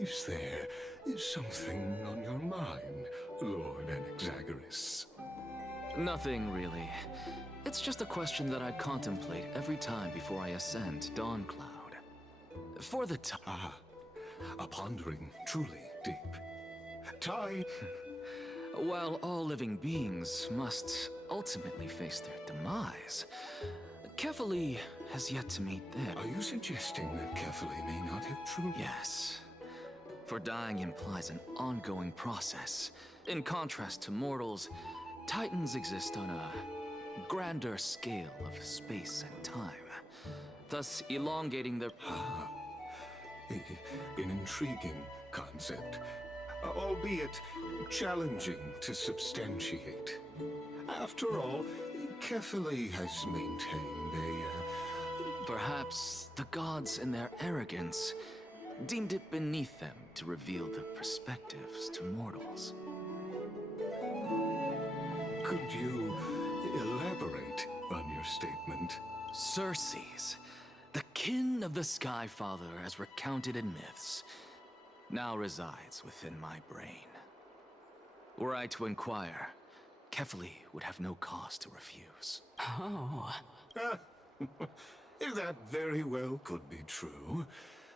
Is there something on your mind, Lord Anaxagoras? Nothing, really. It's just a question that I contemplate every time before I ascend Dawn Cloud. For the time... Ah, a pondering truly deep. Time... While all living beings must ultimately face their demise, Kefali has yet to meet them. Are you suggesting that Kefali may not have truly... Yes. For dying implies an ongoing process. In contrast to mortals, Titans exist on a grander scale of space and time, thus elongating their... Ah, an intriguing concept, albeit challenging to substantiate. After all, Kefali has maintained a... Perhaps the gods in their arrogance deemed it beneath them to reveal the perspectives to mortals. Could you elaborate on your statement? Circes, the kin of the Sky Father as recounted in myths, now resides within my brain. Were I to inquire, Kefali would have no cause to refuse. Oh. That very well could be true.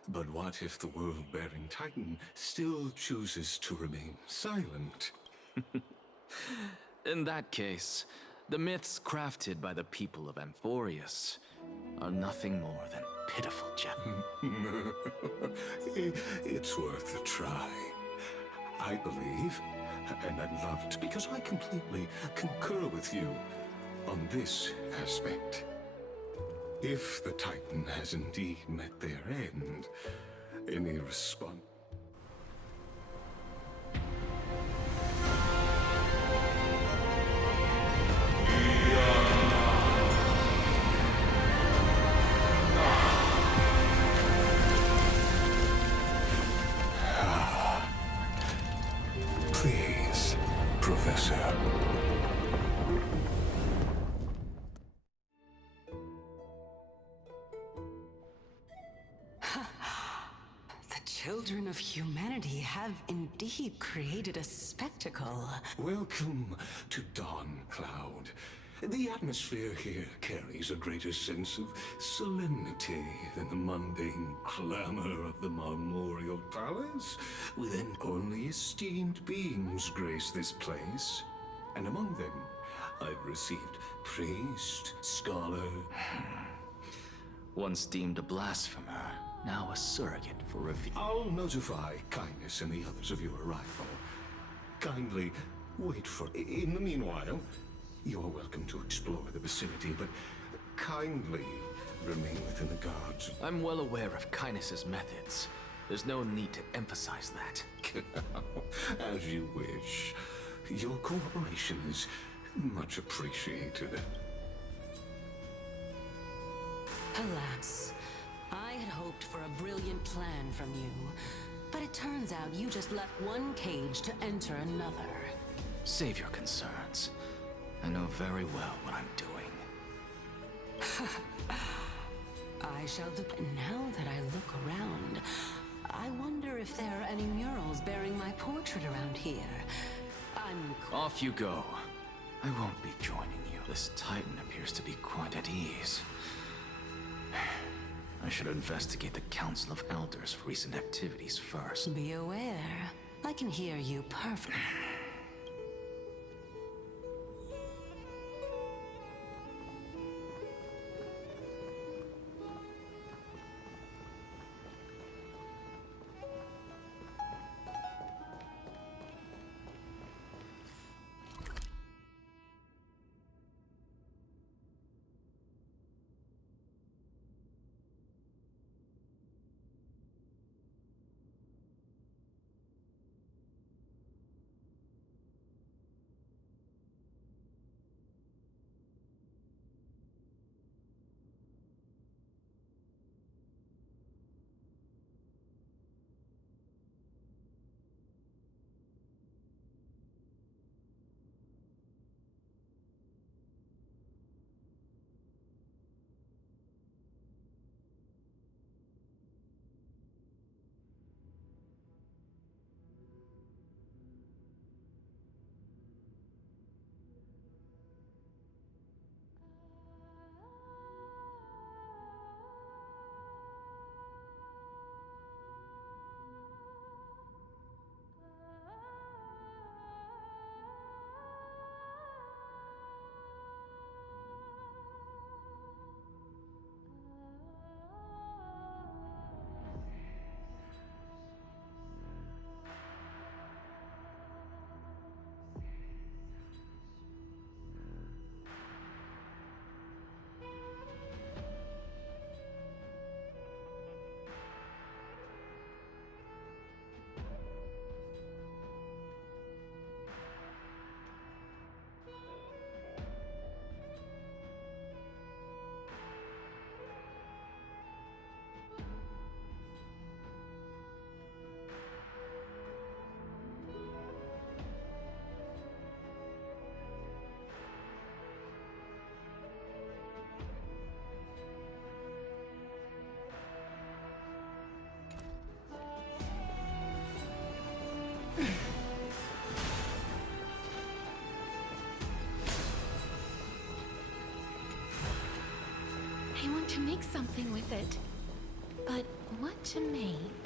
But what if the world-bearing Titan still chooses to remain silent? In that case, the myths crafted by the people of Amphoreus are nothing more than pitiful gems. It's worth a try. I believe, and I'm loved because I completely concur with you on this aspect. If the Titan has indeed met their end, any response... Please, Professor. The children of humanity have indeed created a spectacle. Welcome to Dawn Cloud. The atmosphere here carries a greater sense of solemnity than the mundane clamor of the Memorial Palace. Within only esteemed beings grace this place, and among them I've received priest, scholar... Once deemed a blasphemer, now a surrogate for review. I'll notify Kindness and the others of your arrival. Kindly wait for... In the meanwhile, you're welcome to explore the vicinity, but kindly remain within the guards. I'm well aware of Kindness's methods. There's no need to emphasize that. As you wish. Your cooperation is much appreciated. Alas, I had hoped for a brilliant plan from you, but it turns out you just left one cage to enter another. Save your concerns. I know very well what I'm doing. I shall now that I look around, I wonder if there are any murals bearing my portrait around here. Off you go. I won't be joining you. This Titan appears to be quite at ease. I should investigate the Council of Elders' recent activities first. Be aware, I can hear you perfectly. to make something with it. But what to make?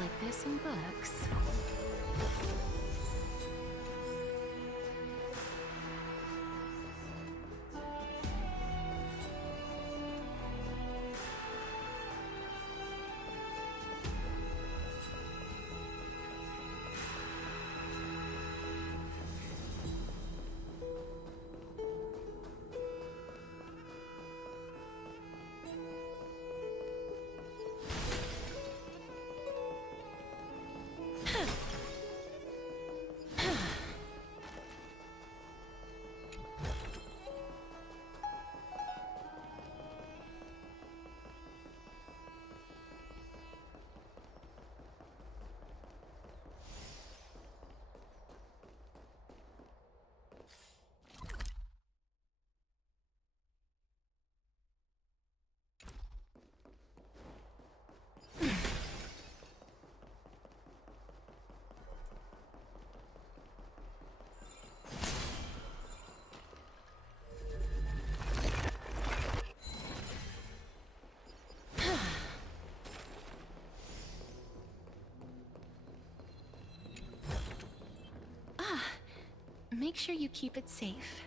like this in books. Make sure you keep it safe.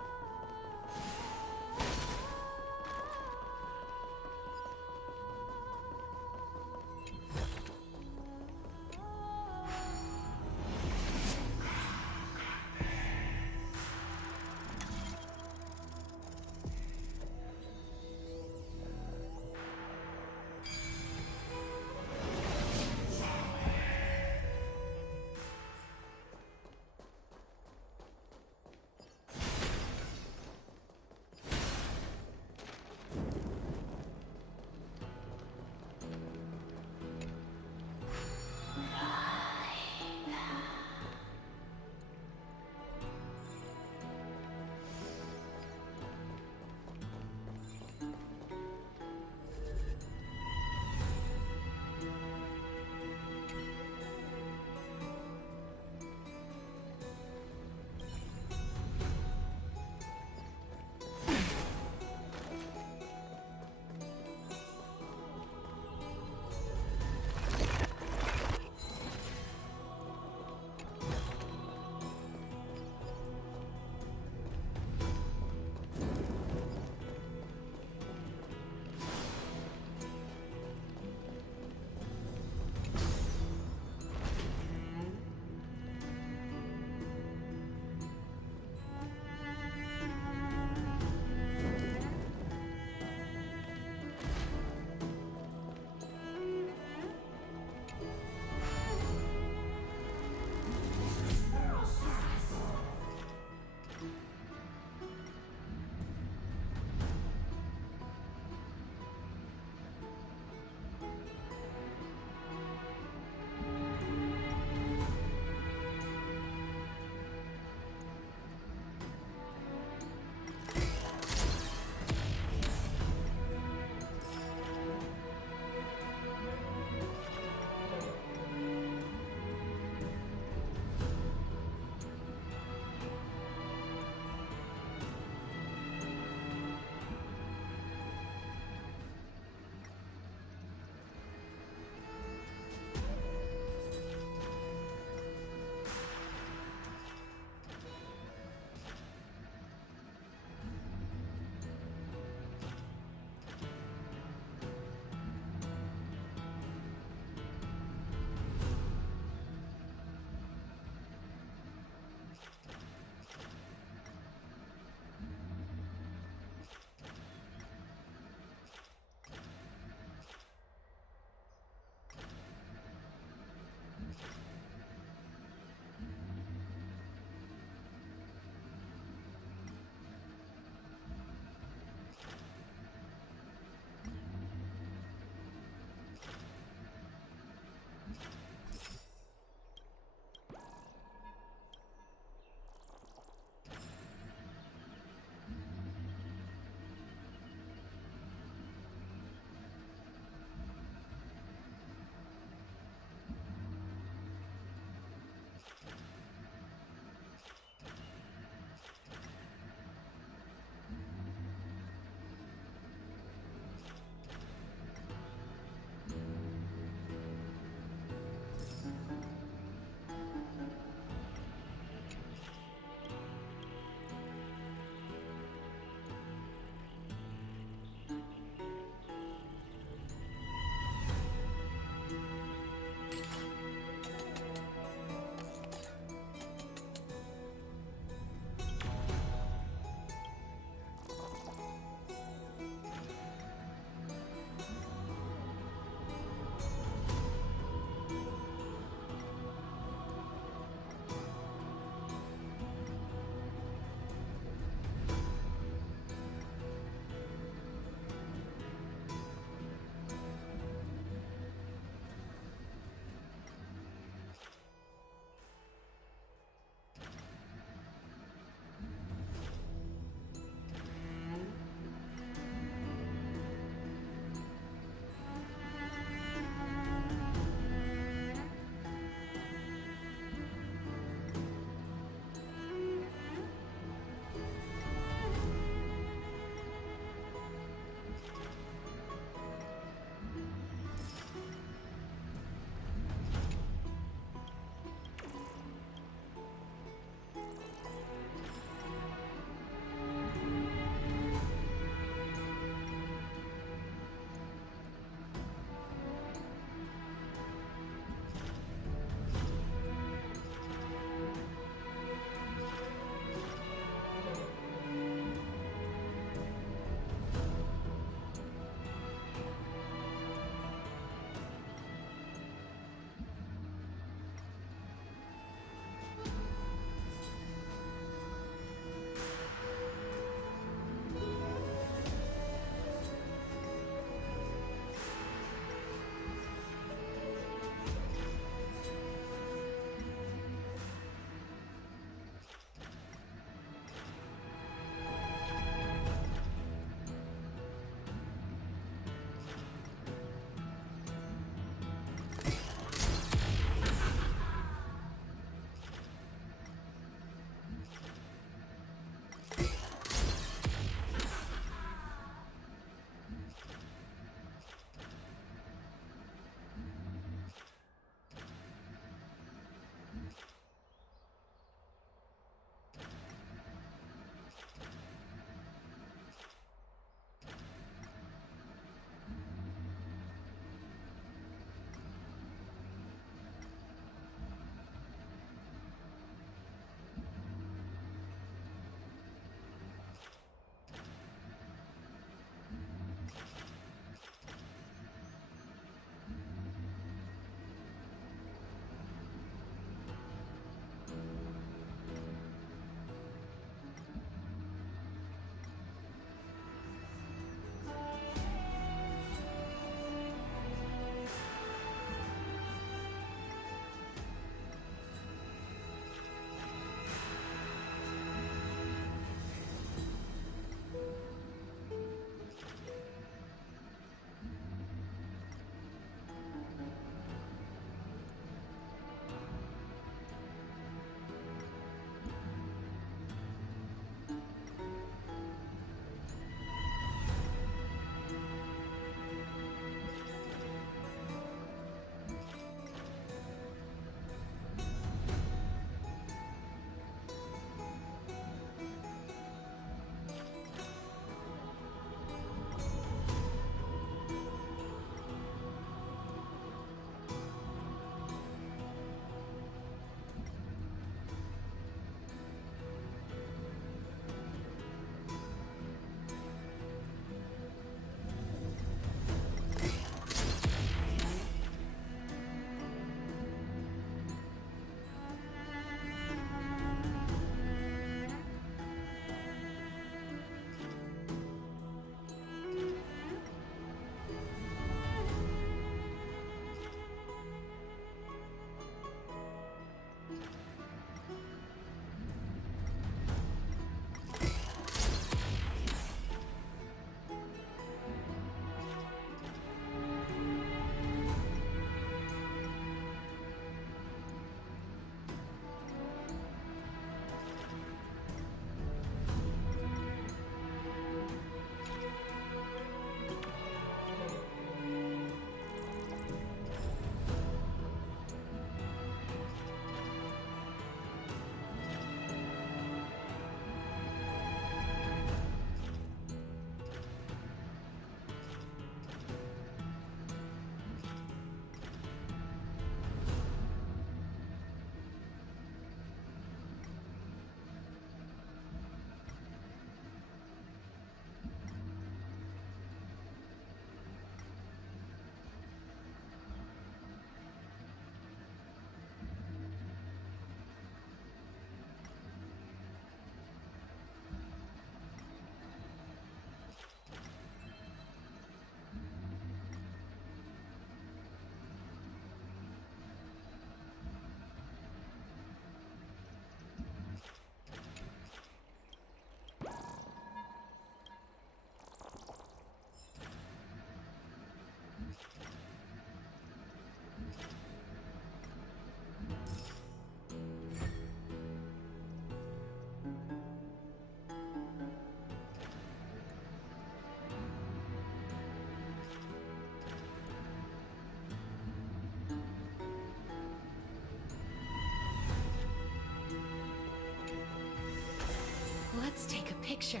picture.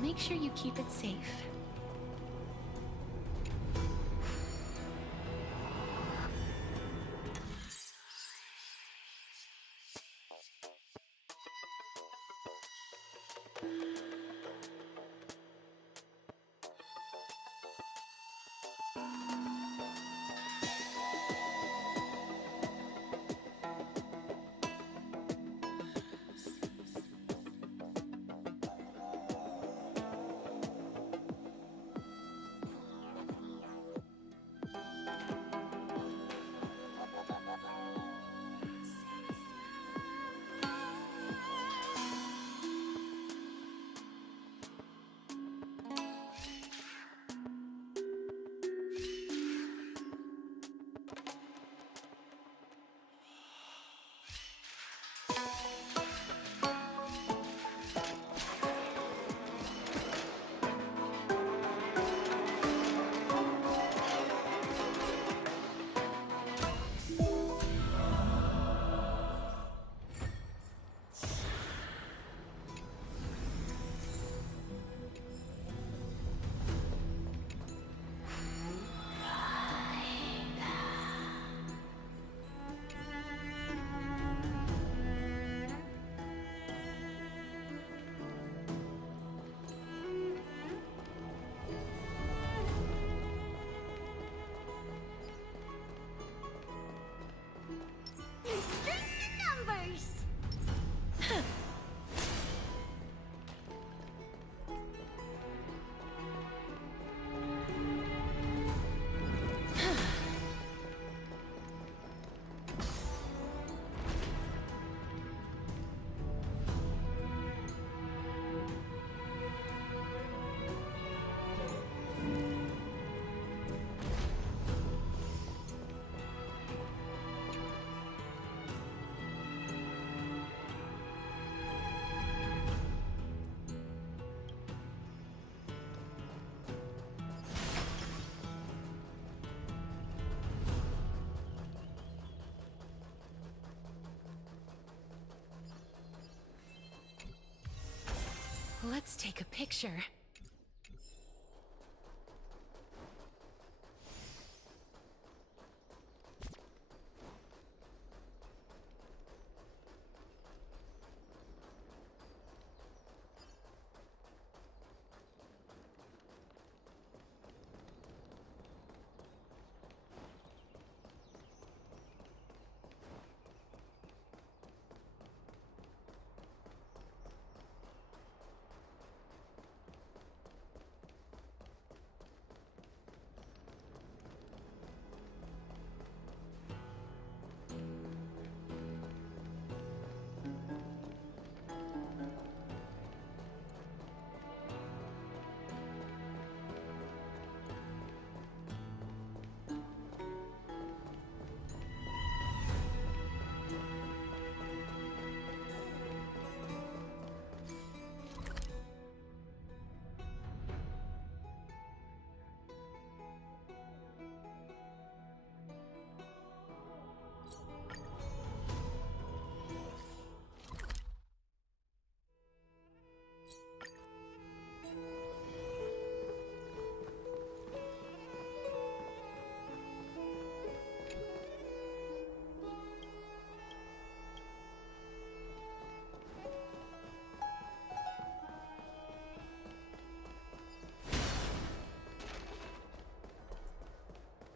Make sure you keep it safe. Let's take a picture.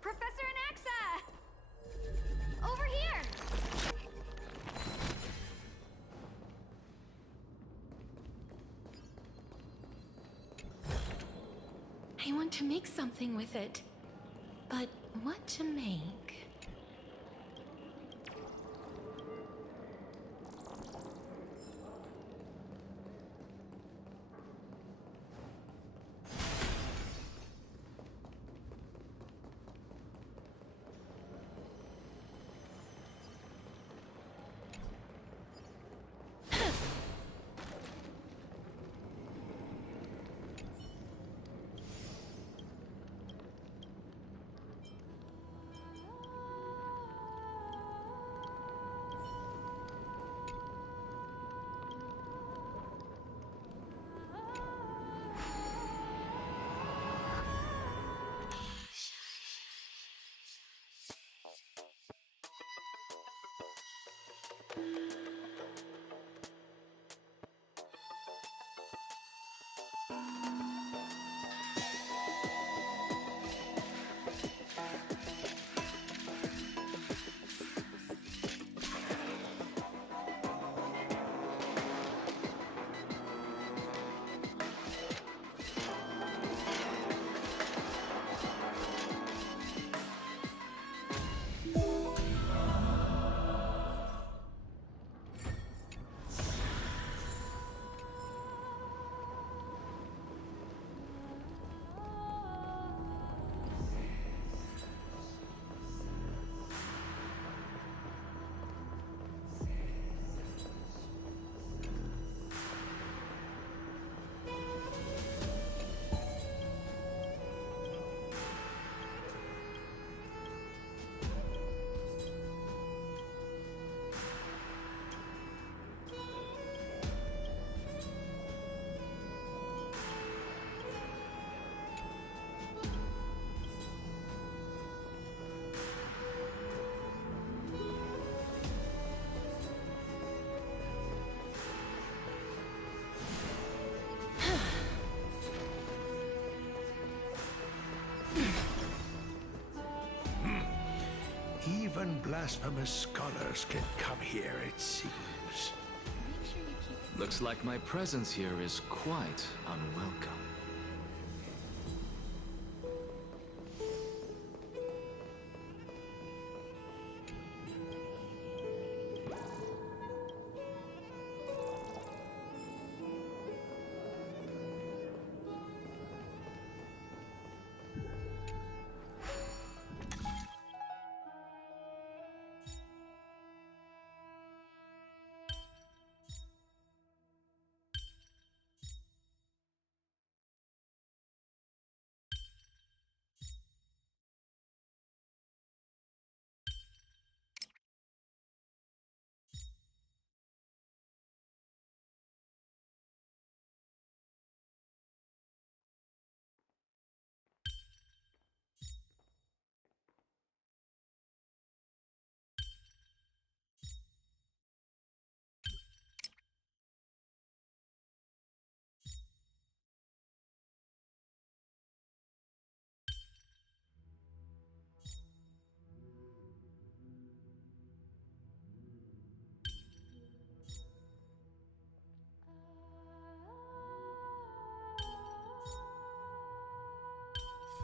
Professor Anaxa! Over here! I want to make something with it. But what to make? Even blasphemous scholars can come here, it seems. Make sure you keep it. Looks like my presence here is quite unwelcome.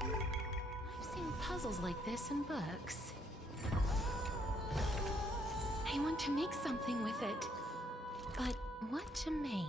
I've seen puzzles like this in books. I want to make something with it. But what to make?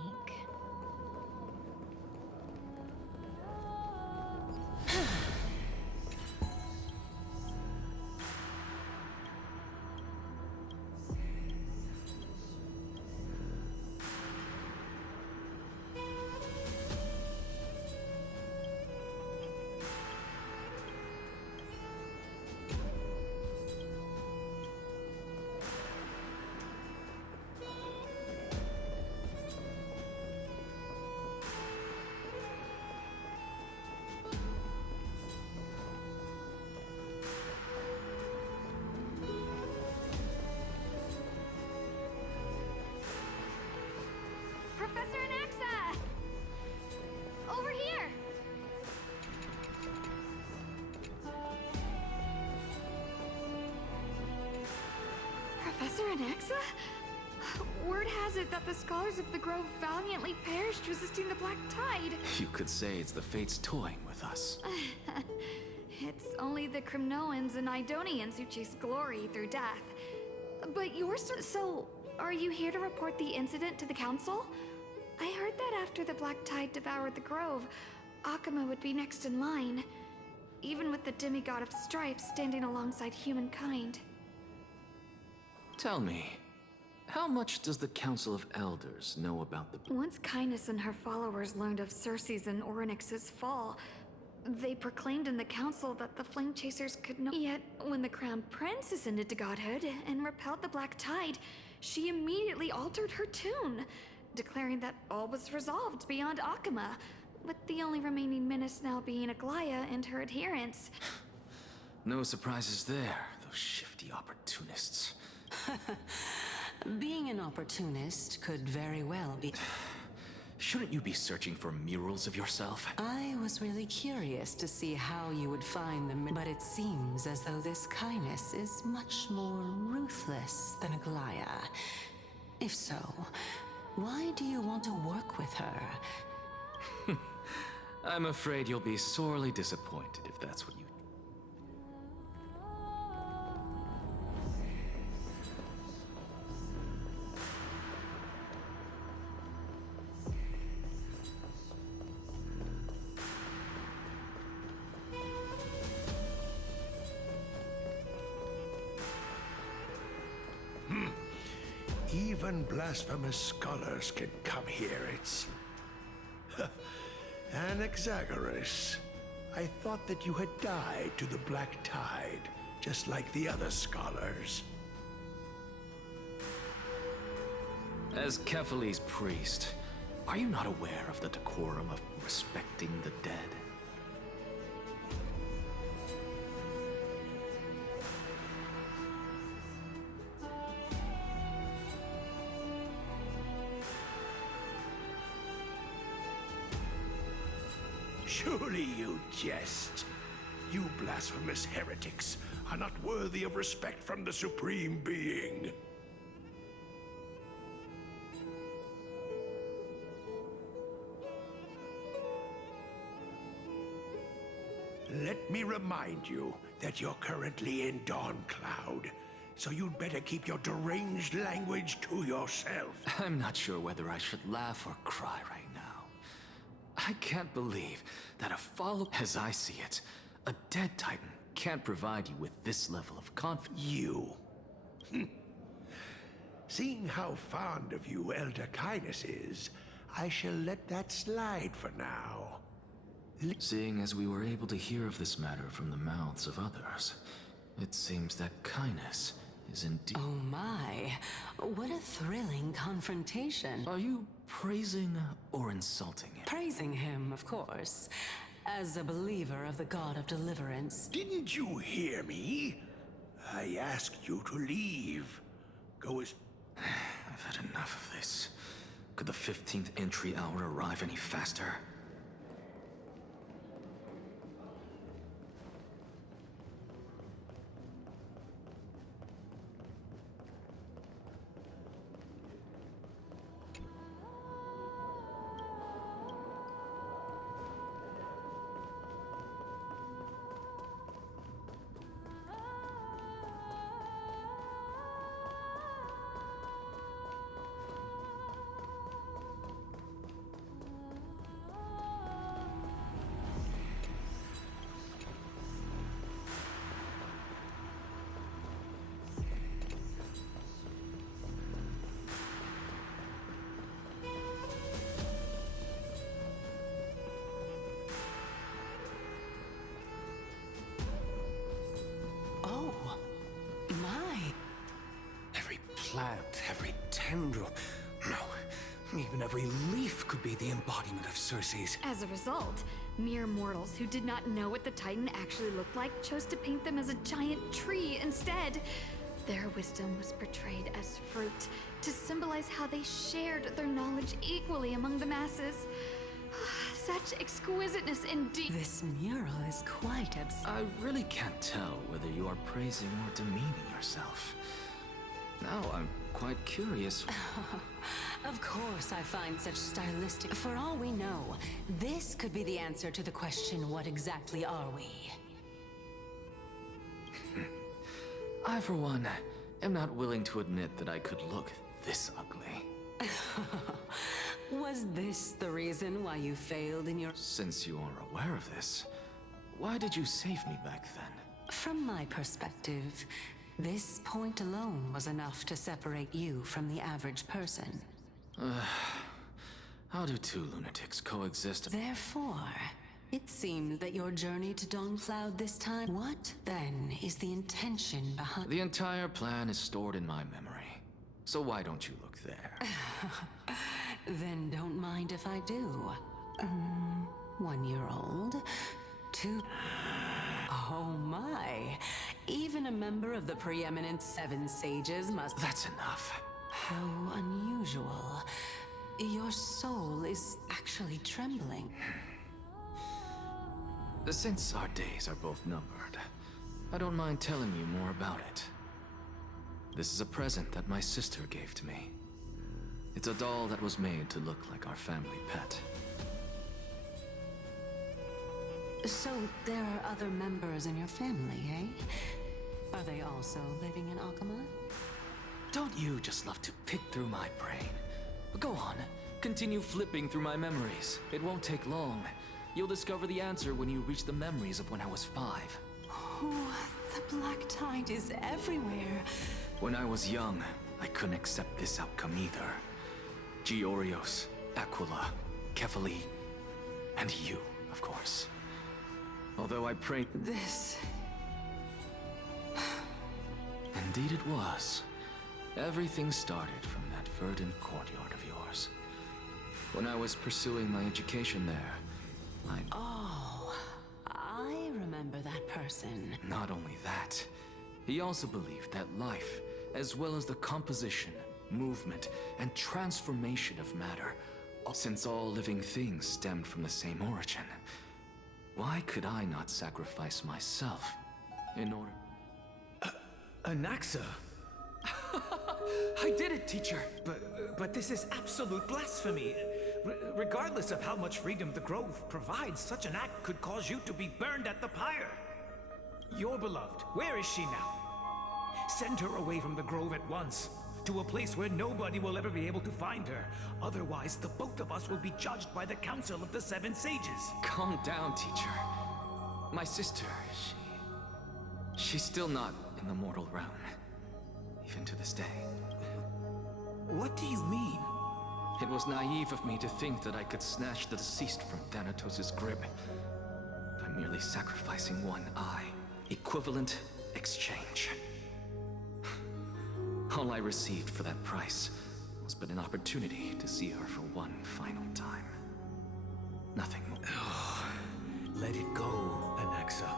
Professor Anaxa! Over here! Professor Anaxa? Word has it that the scholars of the Grove valiantly perished resisting the Black Tide. You could say it's the fates toying with us. It's only the Crimnoans and Idonians who chase glory through death. But you're so, are you here to report the incident to the Council? I heard that after the Black Tide devoured the Grove, Akama would be next in line, even with the demigod of strife standing alongside humankind. Tell me, how much does the Council of Elders know about the... Once Kindness and her followers learned of Circe's and Orynyx's fall, they proclaimed in the council that the Flame Chasers could no— Yet, when the Crown Prince ascended to godhood and repelled the Black Tide, she immediately altered her tune, declaring that all was resolved beyond Akama, with the only remaining menace now being Aglaya and her adherents. No surprises there, those shifty opportunists. Being an opportunist could very well be. Shouldn't you be searching for murals of yourself? I was really curious to see how you would find them, but it seems as though this kindness is much more ruthless than Aglaya. If so, why do you want to work with her? I'm afraid you'll be sorely disappointed if that's what you... Even blasphemous scholars can come here, it's... Anaxagoras, I thought that you had died to the Black Tide, just like the other scholars. As Kephale's priest, are you not aware of the decorum of respecting the dead? Surely you jest. You blasphemous heretics are not worthy of respect from the Supreme Being. Let me remind you that you're currently in Dawn Cloud, so you'd better keep your deranged language to yourself. I'm not sure whether I should laugh or cry right now. I can't believe that a follow... As I see it, a dead Titan can't provide you with this level of confidence. You. Seeing how fond of you Elder Kindness is, I shall let that slide for now. Seeing as we were able to hear of this matter from the mouths of others, it seems that Kindness is indeed... Oh my, what a thrilling confrontation. Are you praising or insulting him? Praising him, of course, as a believer of the God of Deliverance. Didn't you hear me? I asked you to leave. Go as... I've had enough of this. Could the 15th entry hour arrive any faster? Oh, my. Every plant, every tendril, no, even every leaf could be the embodiment of Circe's. As a result, mere mortals who did not know what the Titan actually looked like chose to paint them as a giant tree instead. Their wisdom was portrayed as fruit, to symbolize how they shared their knowledge equally among the masses. Such exquisiteness indeed. This mural is quite absurd. I really can't tell whether you are praising or demeaning yourself. Now I'm quite curious. Of course I find such stylistic... For all we know, this could be the answer to the question, what exactly are we? I, for one, am not willing to admit that I could look this ugly. Was this the reason why you failed in your... Since you are aware of this, why did you save me back then? From my perspective, this point alone was enough to separate you from the average person. How do two lunatics coexist? Therefore, it seems that your journey to Dawn-Cloud this time... What, then, is the intention behind... The entire plan is stored in my memory. So why don't you look there? Then don't mind if I do. 1-year-old, 2... Oh my! Even a member of the preeminent 7 sages must... That's enough. How unusual. Your soul is actually trembling. Since our days are both numbered, I don't mind telling you more about it. This is a present that my sister gave to me. It's a doll that was made to look like our family pet. So there are other members in your family, eh? Are they also living in Akama? Don't you just love to pick through my brain? Go on, continue flipping through my memories. It won't take long. You'll discover the answer when you reach the memories of when I was 5. Oh, the black tide is everywhere. When I was young, I couldn't accept this outcome either. Georios, Aquila, Kefali, and you, of course. Although I prayed... This... Indeed it was. Everything started from that verdant courtyard of yours. When I was pursuing my education there, Oh, I remember that person. Not only that, he also believed that life, as well as the composition, movement, and transformation of matter, since all living things stemmed from the same origin, why could I not sacrifice myself in order... Anaxa? I did it, teacher! But this is absolute blasphemy. Regardless of how much freedom the Grove provides, such an act could cause you to be burned at the pyre. Your beloved, where is she now? Send her away from the Grove at once, to a place where nobody will ever be able to find her. Otherwise, the both of us will be judged by the Council of the Seven Sages. Calm down, teacher. My sister, she's still not in the mortal realm. Even to this day. What do you mean? It was naive of me to think that I could snatch the deceased from Thanatos' grip by merely sacrificing one eye. Equivalent exchange. All I received for that price was but an opportunity to see her for one final time. Nothing more. Let it go, Anaxa.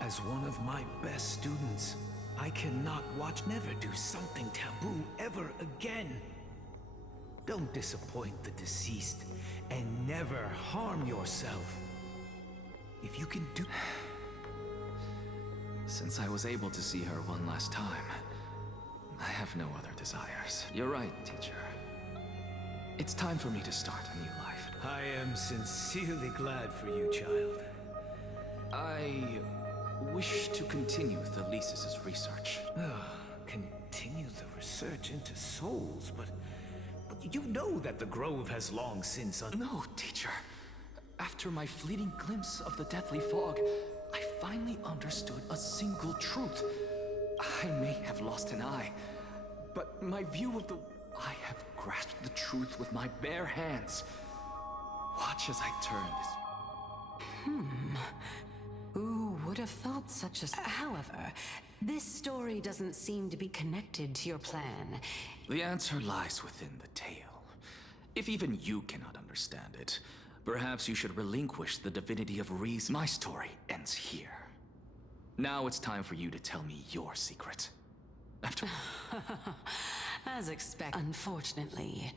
As one of my best students, I cannot watch never do something taboo ever again. Don't disappoint the deceased, and never harm yourself. If you can do... Since I was able to see her one last time, I have no other desires. You're right, teacher. It's time for me to start a new life. I am sincerely glad for you, child. I wish to continue Thalesis' research. Continue the research into souls, but you know that the Grove has long since No, teacher. After my fleeting glimpse of the deathly fog, I finally understood a single truth. I may have lost an eye, but my view of the... I have grasped the truth with my bare hands. Watch as I turn this... Who would have thought such a... However, this story doesn't seem to be connected to your plan. The answer lies within the tale. If even you cannot understand it, perhaps you should relinquish the divinity of reason. My story ends here. Now it's time for you to tell me your secret. After... As expected. Unfortunately,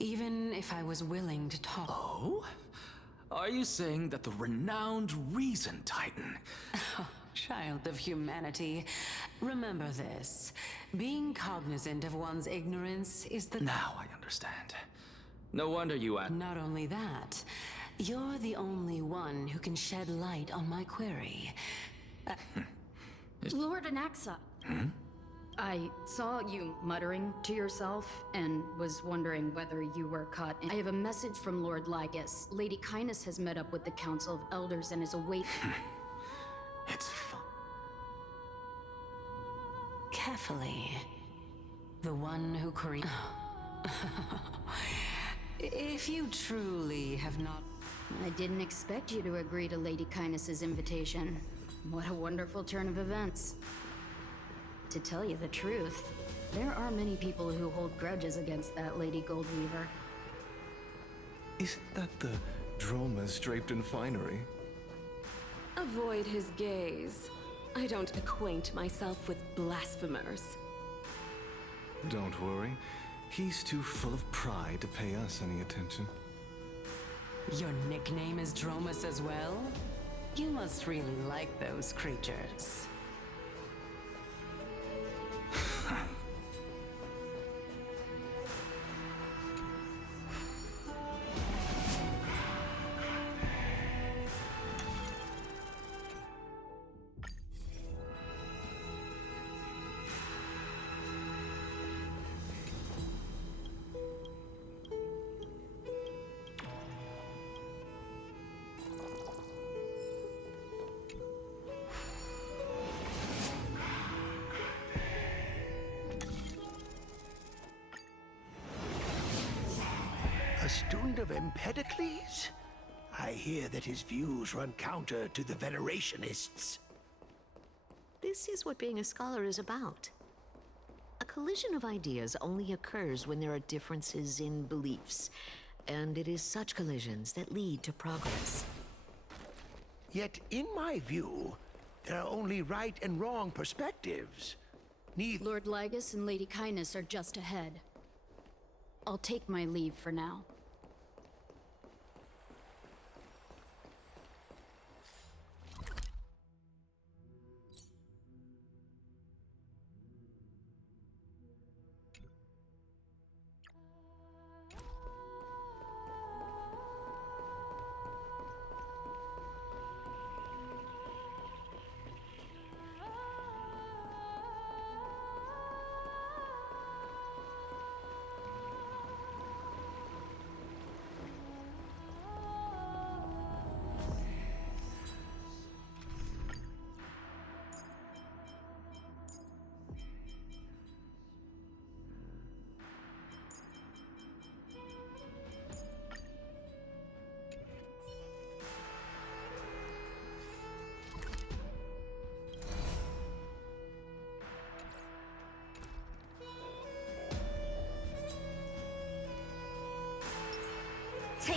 even if I was willing to talk... Oh? Are you saying that the renowned Reason Titan... Child of humanity, remember this. Being cognizant of one's ignorance is the... Now I understand. No wonder you asked... Not only that, you're the only one who can shed light on my query. Lord Anaxa. I saw you muttering to yourself and was wondering whether you were caught in... I have a message from Lord Lygus. Lady Kindness has met up with the Council of Elders and is awaiting... It's fun. Carefully. The one who created... If you truly have not... I didn't expect you to agree to Lady Kindness's invitation. What a wonderful turn of events. To tell you the truth, there are many people who hold grudges against that Lady Goldweaver. Isn't that the Dromas draped in finery? Avoid his gaze. I don't acquaint myself with blasphemers. Don't worry. He's too full of pride to pay us any attention. Your nickname is Dromas as well? You must really like those creatures. A student of Empedocles? I hear that his views run counter to the Venerationists. This is what being a scholar is about. A collision of ideas only occurs when there are differences in beliefs, and it is such collisions that lead to progress. Yet, in my view, there are only right and wrong perspectives. Neither... Lord Lygus and Lady Kindness are just ahead. I'll take my leave for now.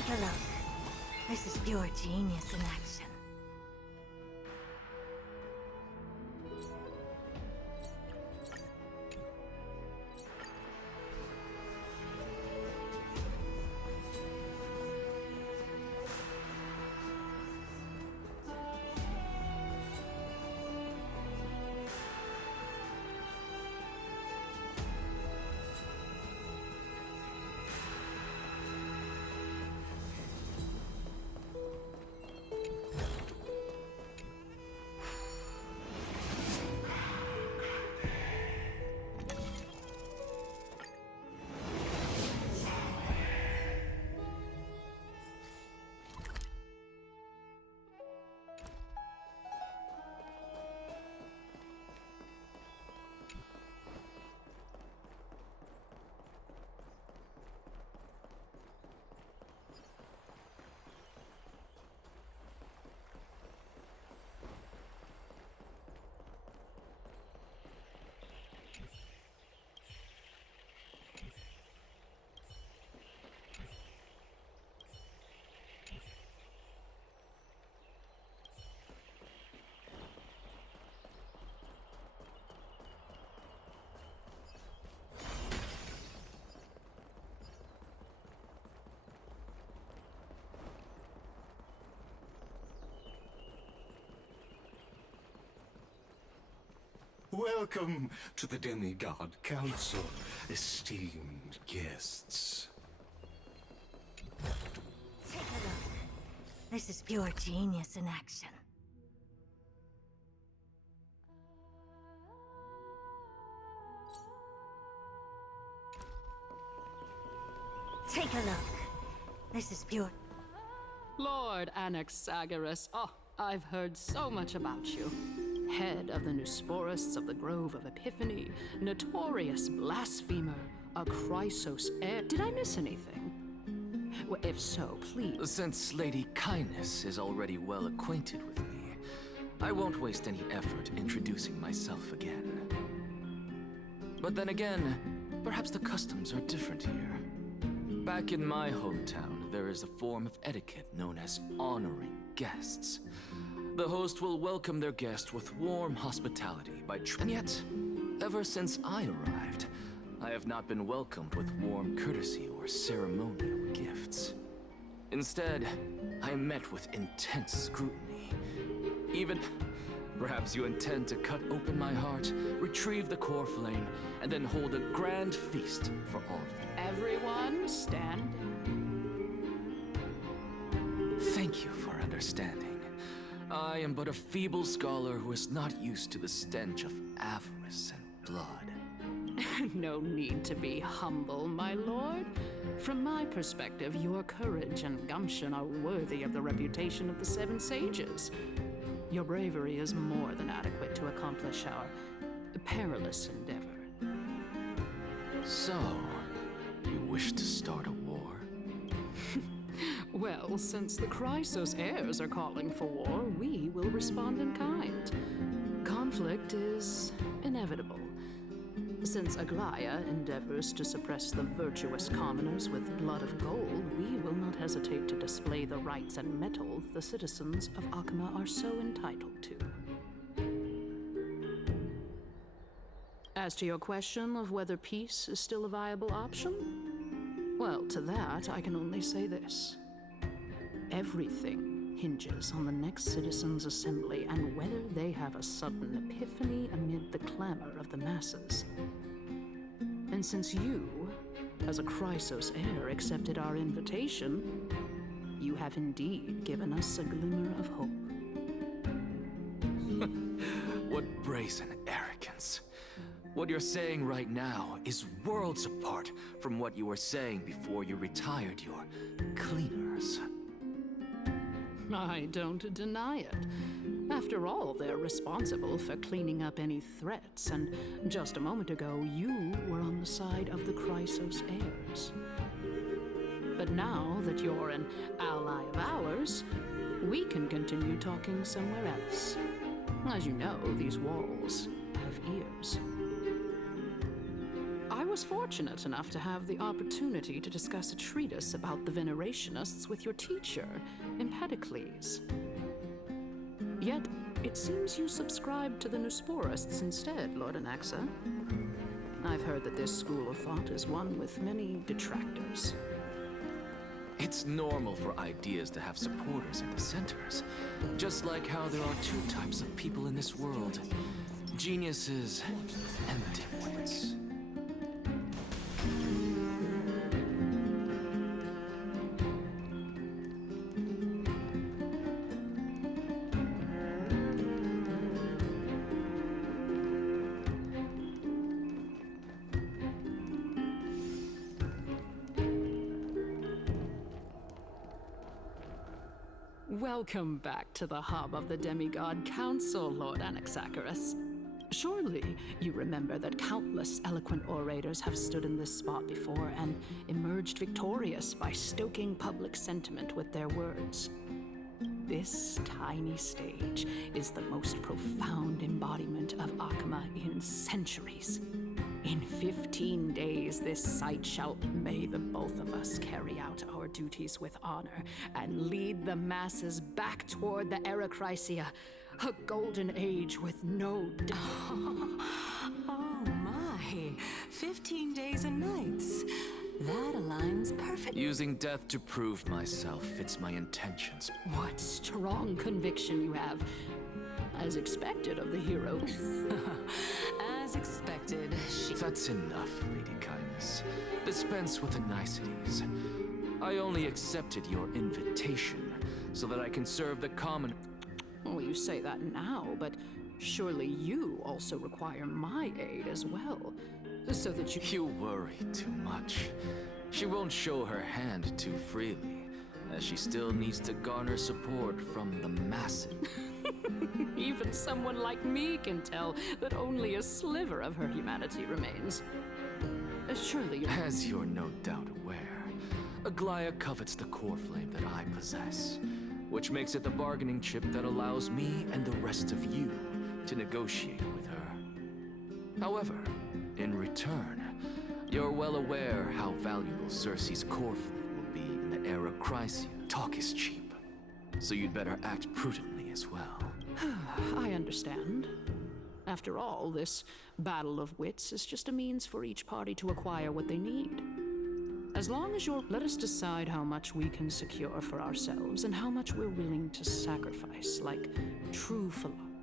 Take a look. This is pure genius in action. Welcome to the Demigod Council, esteemed guests. Take a look. This is pure genius in action. Take a look. This is pure... Lord Anaxagoras, oh, I've heard so much about you. Head of the Nusporists of the Grove of Epiphany, notorious blasphemer, a Chrysos heir. Did I miss anything? Well, if so, please. Since Lady Kindness is already well acquainted with me, I won't waste any effort introducing myself again. But then again, perhaps the customs are different here. Back in my hometown, there is a form of etiquette known as honoring guests. The host will welcome their guest with warm hospitality and yet, ever since I arrived, I have not been welcomed with warm courtesy or ceremonial gifts. Instead, I am met with intense scrutiny. Even, perhaps you intend to cut open my heart, retrieve the core flame, and then hold a grand feast for all of you. Everyone, stand down. Thank you for understanding. I am but a feeble scholar who is not used to the stench of avarice and blood. No need to be humble, my lord. From my perspective, your courage and gumption are worthy of the reputation of the Seven Sages. Your bravery is more than adequate to accomplish our perilous endeavor. So, you wish to start a war? Well, since the Chrysos heirs are calling for war, we will respond in kind. Conflict is inevitable. Since Aglaya endeavors to suppress the virtuous commoners with blood of gold, we will not hesitate to display the rights and mettle the citizens of Akama are so entitled to. As to your question of whether peace is still a viable option, well, to that I can only say this. Everything hinges on the next citizens' assembly and whether they have a sudden epiphany amid the clamor of the masses. And since you, as a Chrysos heir, accepted our invitation, you have indeed given us a glimmer of hope. What brazen arrogance. What you're saying right now is worlds apart from what you were saying before you retired your cleaners. I don't deny it. After all, they're responsible for cleaning up any threats, and just a moment ago, you were on the side of the Chrysos heirs. But now that you're an ally of ours, we can continue talking somewhere else. As you know, these walls have ears. I was fortunate enough to have the opportunity to discuss a treatise about the Venerationists with your teacher, Empedocles. Yet, it seems you subscribe to the Nusporists instead, Lord Anaxa. I've heard that this school of thought is one with many detractors. It's normal for ideas to have supporters and dissenters, just like how there are two types of people in this world, geniuses and dimwits. Welcome back to the hub of the Demigod Council, Lord Anaxagoras. Surely you remember that countless eloquent orators have stood in this spot before and emerged victorious by stoking public sentiment with their words. This tiny stage is the most profound embodiment of Akama in centuries. In 15 days, this site shall may the both of us carry out our duties with honor and lead the masses back toward the Erechrysia, a golden age with no doubt. Oh my, 15 days and nights. That aligns perfectly. Using death to prove myself fits my intentions. What strong conviction you have. As expected of the hero. As expected, That's enough, Lady Kindness. Dispense with the niceties. I only accepted your invitation so that I can serve the common... Well, you say that now, but surely you also require my aid as well, so that you... You worry too much. She won't show her hand too freely, as she still needs to garner support from the masses. Even someone like me can tell that only a sliver of her humanity remains. Surely you're... As you're no doubt aware, Aglaya covets the core flame that I possess, which makes it the bargaining chip that allows me and the rest of you to negotiate with her. However, in return, you're well aware how valuable Cersei's core flame will be in the Erechrysia. Talk is cheap, so you'd better act prudently as well. I understand. After all, this battle of wits is just a means for each party to acquire what they need. As long as you're... Let us decide how much we can secure for ourselves and how much we're willing to sacrifice, like true philosophers.